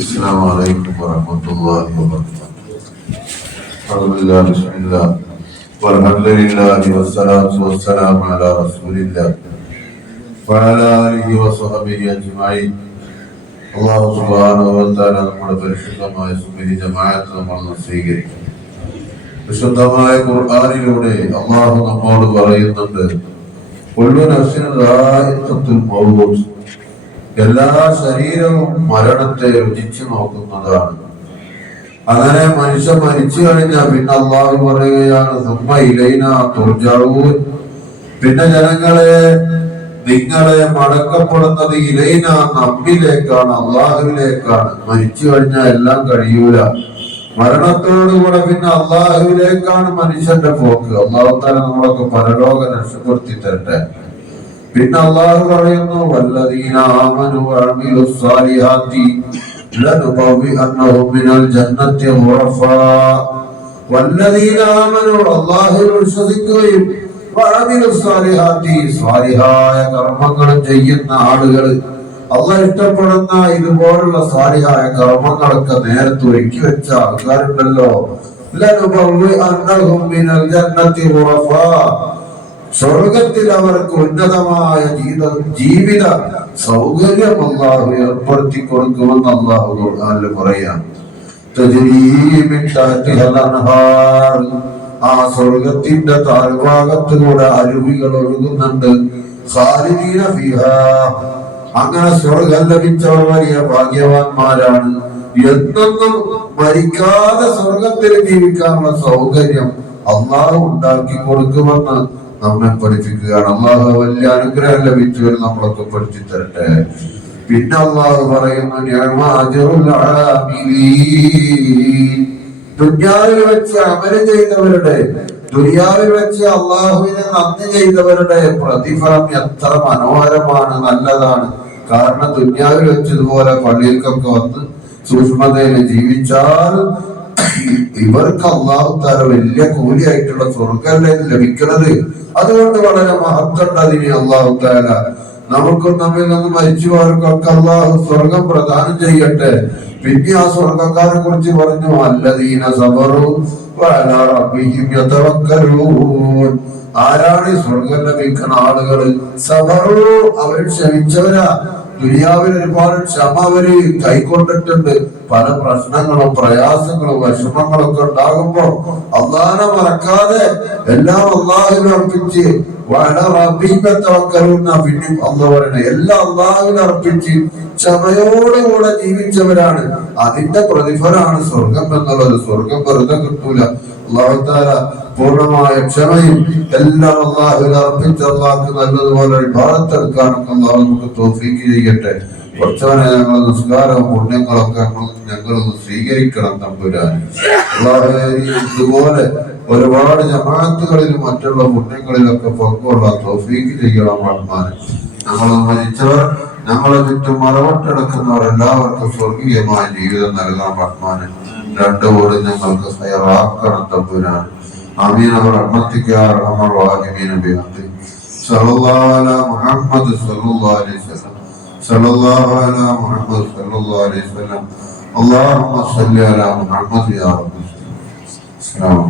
السلام عليكم ورحمة الله وبركاته. أعوذ بالله بسم الله والحمد لله والصلاة والسلام على رسول الله وعلى آله وصحبه أجمعين. الله سبحانه وتعالى നമ്മുടെ പരിശുദ്ധമായ സുബ്ഹി ജമാഅത്ത് നമ്മൾ സ്വീകരിക്കും. വിശുദ്ധമായ ഖുർആനിലൂടെ അല്ലാഹു നമ്മോട് പറയുന്നുണ്ട്, കുല്ലു നഫ്സിൻ ദാഇഖത്തുൽ മൗത്ത്, എല്ലാ ശരീരവും മരണത്തെ രുചിച്ചു നോക്കുന്നതാണ്. അങ്ങനെ മനുഷ്യൻ മരിച്ചു കഴിഞ്ഞാൽ പിന്നെ അള്ളാഹു പറയുകയാണ്, സുമ്മ ഇലൈനാ തുർജഊൻ, പിന്നെ നിങ്ങളെ മടക്കപ്പെടുന്നത് ഇലൈന, നമ്മിലേക്കാണ്, അള്ളാഹുവിലേക്കാണ്. മരിച്ചു കഴിഞ്ഞാൽ എല്ലാം കഴിയൂല. മരണത്തോടുകൂടെ പിന്നെ അള്ളാഹുവിലേക്കാണ് മനുഷ്യന്റെ പോക്ക്. അള്ളാഹു തആല നമ്മളൊക്കെ പരലോക രക്ഷപ്പെടുത്തി തരട്ടെ. പിന്നെ അല്ലാഹു പറയുന്നു, വല്ലദീന ആമനു വഅമിലുസ് സാലിഹാത്തി ലനുബവ്വിഅന്നഹും മിനൽ ജന്നത്തി ഗുറഫാ. വല്ലദീന ആമനു, അല്ലാഹുവിൽ വിശ്വസിക്കുകയും വഅമിലുസ് സാലിഹാത്തി, സ്വാലിഹായ കർമ്മങ്ങൾ ചെയ്യുന്ന ആളുകൾ, അല്ലാഹു ഇഷ്ടപ്പെടുന്ന ഇതുപോലുള്ള സ്വാലിഹായ കർമ്മങ്ങളൊക്കെ നേരത്തെ ഒരുക്കി വെച്ച ആൾക്കാരുണ്ടല്ലോ, ലനുബവ്വിഅന്നഹും മിനൽ ജന്നത്തി ഗുറഫാ, സ്വർഗത്തിൽ അവർക്ക് ഉന്നതമായ ജീവിത സൗകര്യം അല്ലാഹു ഏർപ്പെടുത്തി കൊടുക്കുമെന്ന് അല്ലാഹു ഖുർആനിൽ പറയാം. ആ സ്വർഗത്തിന്റെ താഴ്ഭാഗത്തിലൂടെ അരുവികൾ ഒഴുകുന്നുണ്ട്. ഖാലിദീന ഫീഹാ, അങ്ങനെ സ്വർഗം ലഭിച്ചവർ വലിയ ഭാഗ്യവാന്മാരാണ്. എന്നെന്നും മരിക്കാതെ സ്വർഗത്തിൽ ജീവിക്കാനുള്ള സൗകര്യം അല്ലാഹു ഉണ്ടാക്കി കൊടുക്കുമെന്ന് നമ്മെ പഠിപ്പിക്കുകയാണ്. അള്ളാഹു വലിയ അനുഗ്രഹം ലഭിച്ചവർ നമ്മളൊക്കെ പഠിച്ചു തരട്ടെ. പിന്നെ അള്ളാഹു പറയുന്നു, ദുനിയാവിൽ വെച്ച് അമല് ചെയ്തവരുടെ, ദുനിയാവിൽ വെച്ച് അള്ളാഹുവിനെ നന്ദി ചെയ്തവരുടെ പ്രതിഫലം എത്ര മനോഹരമാണ്, നല്ലതാണ്. കാരണം ദുനിയാവിൽ വെച്ച് ഇതുപോലെ പള്ളിയിൽക്കൊക്കെ വന്ന് സൂക്ഷ്മതയിൽ ജീവിച്ചാൽ ഇവർക്ക് അല്ലാഹു തആല വലിയ കൂലിയായിട്ടുള്ള സ്വർഗ്ഗമല്ലേ ലഭിക്കുന്നത്. അതുകൊണ്ട് വളരെ മഹത്വമുണ്ട് അതിന്. അല്ലാഹു തആല നമുക്കും നമ്മിൽ നിന്ന് മരിച്ചുപോയവർക്കൊക്കെ അല്ലാഹു സ്വർഗം പ്രദാനം ചെയ്യട്ടെ. പിന്നെ ആ സ്വർഗക്കാരെ കുറിച്ച് പറഞ്ഞു, അല്ലദീന സബറു വഅലാ റബ്ബിഹിം യതവക്കലൂൻ. ആരാണ് ഈ സ്വർഗം ലഭിക്കുന്ന ആളുകൾ? സബറു, അവർ ക്ഷമിച്ചവരാ. ദുനിയാവിൽ ഒരുപാട് ക്ഷമ അവര് കൈക്കൊണ്ടിട്ടുണ്ട്. പല പ്രശ്നങ്ങളും പ്രയാസങ്ങളും വിഷമങ്ങളൊക്കെ ഉണ്ടാകുമ്പോ അള്ളാഹനെ മറക്കാതെ എല്ലാം അള്ളാഹുവിൽ അർപ്പിച്ച് പിന്നെ അള്ളാഹു പറയണ എല്ലാം അള്ളാഹുവിൽ അർപ്പിച്ച് ക്ഷമയോടുകൂടെ ജീവിച്ചവരാണ്. അതിന്റെ പ്രതിഫലമാണ് സ്വർഗം എന്നുള്ളത്. സ്വർഗം വെറുതെ കിട്ടൂല. അല്ലാഹു തആല പൂർണ്ണമായ ക്ഷമയും എല്ലാം അള്ളാഹുവിൽ അർപ്പിച്ച് അള്ളാഹ്ക്ക് നല്ലതുപോലെ ഇബാദത്ത് എടുക്കാനൊക്കെ അള്ളാഹു നമുക്ക് തൗഫീഖ് ചെയ്യട്ടെ. കുറച്ചവനെ ഞങ്ങൾ നിസ്കാരവും പുണ്യങ്ങളൊക്കെ ഞങ്ങളൊന്ന് സ്വീകരിക്കണം തമ്പുരാൻ. അള്ളാഹുവേ, ഇതുപോലെ ഒരുപാട് ജമാഅത്തുകളിലും മറ്റുള്ള പുണ്യങ്ങളിലൊക്കെ പങ്കുള്ള തൗഫീഖ് ചെയ്യണം റഹ്മാൻ. ഞങ്ങൾ മരിച്ചവർ, ഞങ്ങളെ ചുറ്റും മറവട്ടെടുക്കുന്നവർ എല്ലാവർക്കും സ്വർഗീയമായ ജീവിതം നൽകാൻ റഹ്മാൻ. രണ്ടുകൂടി ഞങ്ങൾക്ക് ഹൈറാക്കണം തമ്പുരാൻ. ആമീൻ ബിറഹ്മതിക യാ അർഹമർ റഹീമീൻ. സല്ലല്ലാഹു അലാ മുഹമ്മദ് സല്ലല്ലാഹു അലൈഹി വസല്ലം. സല്ലല്ലാഹു അലാ മുഹമ്മദ് സല്ലല്ലാഹു അലൈഹി വസല്ലം. അല്ലാഹുമ്മ സല്ലി അലാ മുഹമ്മദ് യാ റബ്ബി. അസ്സലാമു